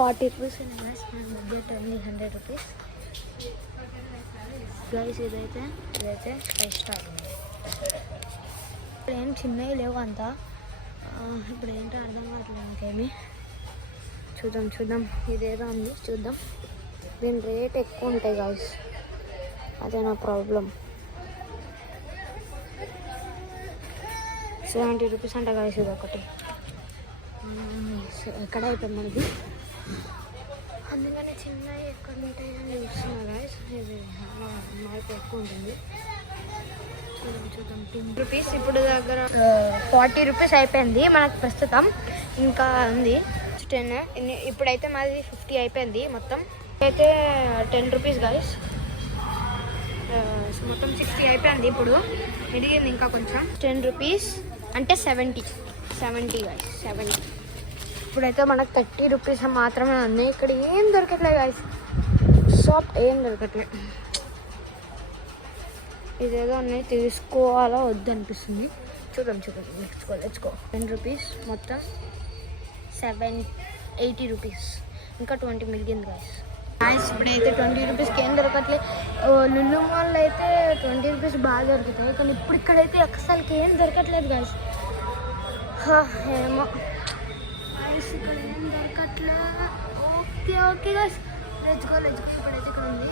40 rupees guys. మన budget ఉంది 100 rupees guys. ఇదైతే 5 స్టార్. ఇప్పుడు ఏం చిన్నవి లేవు అంతా. ఇప్పుడు ఏంటో అర్థం కావట్లేదు ఇంకేమి. చూద్దాం ఇదేదో ఉంది చూద్దాం. దీని రేట్ ఎక్కువ ఉంటాయి గైస్, అదే నా ప్రాబ్లం. 70 రూపీస్ అంట గైస్. ఇది ఒకటి ఎక్కడ అయిపోయింది మనకి, అందుకని చిన్నవి ఎక్కడ ఉంటాయి అని చూస్తున్నా గైస్. ఇది మార్కెట్ ఎక్కువ ఉంటుంది. చూద్దాం 10 రూపీస్. ఇప్పుడు దగ్గర 40 రూపీస్ అయిపోయింది మనకు ప్రస్తుతం. ఇంకా ఉంది 10. ఇప్పుడైతే మాది 50 అయిపోయింది మొత్తం. అయితే 10 రూపీస్ గైస్. మొత్తం 60 అయిపోయింది. ఇప్పుడు మిగిలింది ఇంకా కొంచెం. 10 రూపీస్ అంటే 70 గైస్. 70. ఇప్పుడైతే మనకు 30 రూపీస్ మాత్రమే ఉన్నాయి. ఇక్కడ ఏం దొరకట్లేదు గైస్. షాప్ ఏం దొరకట్లేదు. ఇదేదో ఉన్నాయి, తీసుకోవాలా వద్దు అనిపిస్తుంది. చూద్దాం లెట్స్ గో. 10 రూపీస్ మొత్తం 80 రూపీస్. ఇంకా 20 మిగిలింది గైస్. ఇప్పుడైతే 20 రూపీస్కి ఏం దొరకట్లేదు. లుల్లు మాల్లో అయితే 20 రూపీస్ బాగా దొరుకుతాయి, కానీ ఇప్పుడు ఇక్కడైతే అసలుకి ఏం దొరకట్లేదు గైస్. ఏమో గైస్, ఇక్కడ ఏం దొరకట్లేదు. Okay guys, let's go. ఇప్పుడైతే ఇక్కడ ఉంది